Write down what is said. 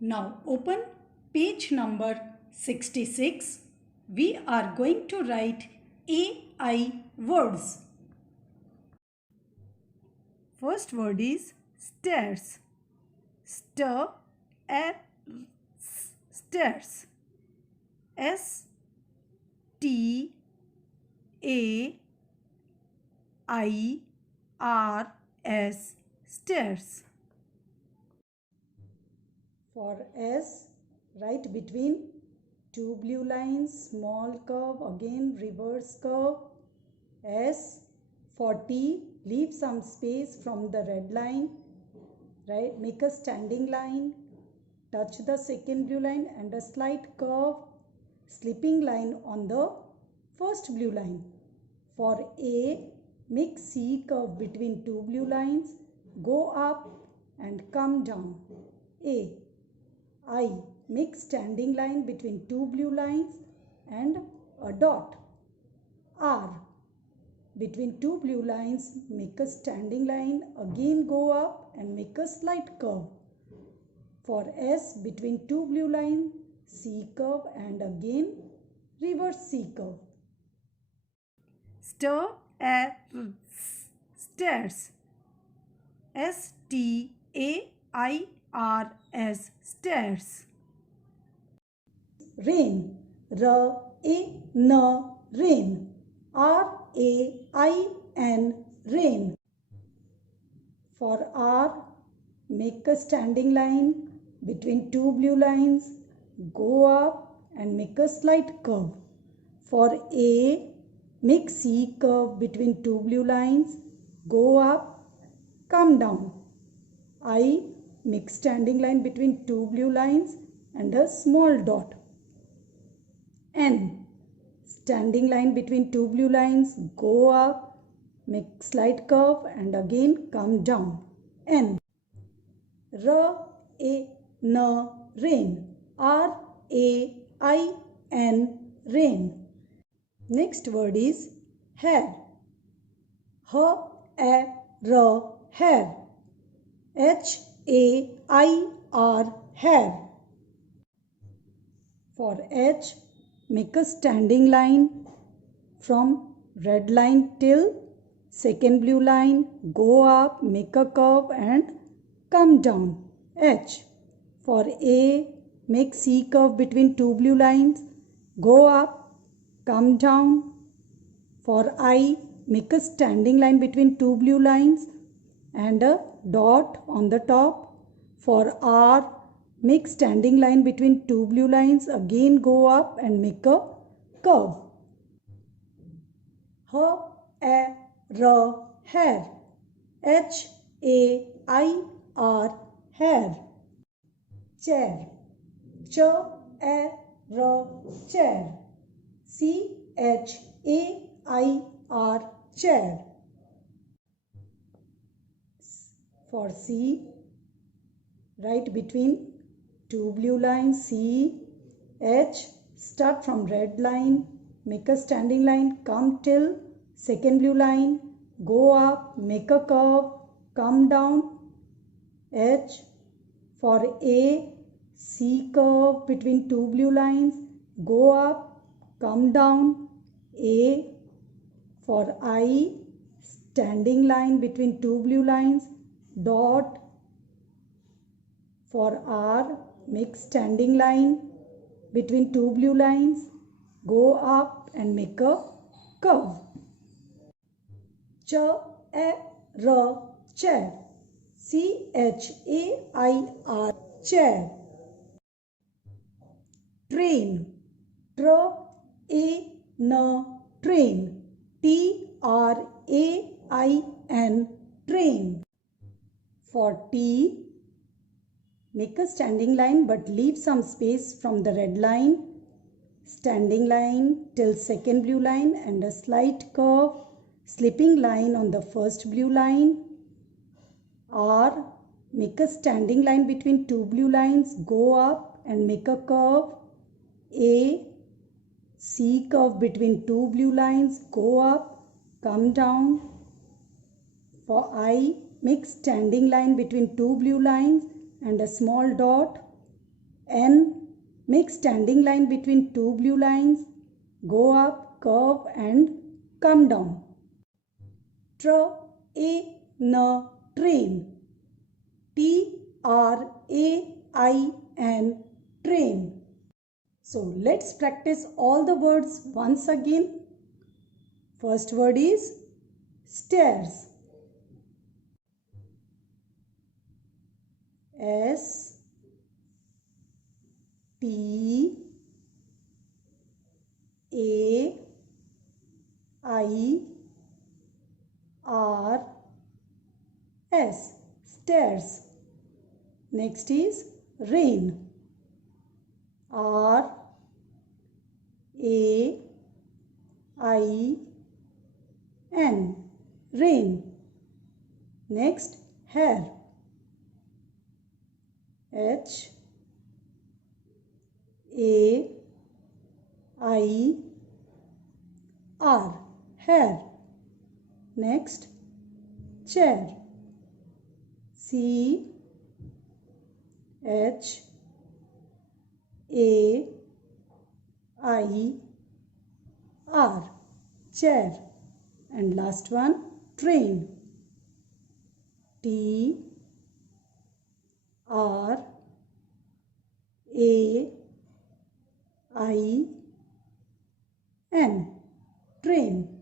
Now open page number 66. We are going to write AI words. First word is stairs. Stairs. Stairs. S T A I R S. Stairs. For S, write between two blue lines, small curve, again reverse curve. S. For T, leave some space from the red line, right? Make a standing line, touch the second blue line and a slight curve, slipping line on the first blue line. For A, make C curve between two blue lines, go up and come down. A. I, make standing line between two blue lines and a dot. R, between two blue lines, make a standing line, again go up and make a slight curve. For S, between two blue lines, C curve and again reverse C curve. Stairs. Stairs. S-T-A-I-R-S. Stairs. Rain. R-A-N. Rain. R-A-I-N. Rain. For R, make a standing line between two blue lines, go up and make a slight curve. For A, make C curve between two blue lines, go up, come down. I, make standing line between two blue lines and a small dot. N, standing line between two blue lines, go up, make slight curve and again come down. N. R-A-N, rain. R-A-I-N, rain. Next word is hair. H-A-R, hair. H-A-I-R, hair. For H, make a standing line from red line till second blue line, go up, make a curve and come down. H. For A, make C curve between two blue lines, go up, come down. For I, make a standing line between two blue lines and a dot on the top. For R, make standing line between two blue lines, again go up and make a curve. H-A-R, hair. H-A-I-R, hair. Chair. Ch-A-R, chair. C-H-A-I-R, chair. For C, write between two blue lines, C, H, start from red line, make a standing line, come till second blue line, go up, make a curve, come down. H. For A, C curve between two blue lines, go up, come down. A. For I, standing line between two blue lines, dot. For R, make standing line between two blue lines, go up and make a curve. Ch-A-R, chair. C-H-A-I-R, chair. Train. Tr-A-N, train. T-R-A-I-N, train. For T, make a standing line but leave some space from the red line. Standing line till second blue line and a slight curve, slipping line on the first blue line. R, make a standing line between two blue lines, go up and make a curve. A, C curve between two blue lines, go up, come down. For I, make standing line between two blue lines and a small dot. N. Make standing line between two blue lines. Go up, curve and come down. N. Train. TRAIN. Train. So let's practice all the words once again. First word is stairs. S T A I R S. Stairs. Next is rain. R A I N. Rain. Next, hair. H A I R. Hair. Next, chair. C H A I R. Chair. And last one, train. T R A I N. Train.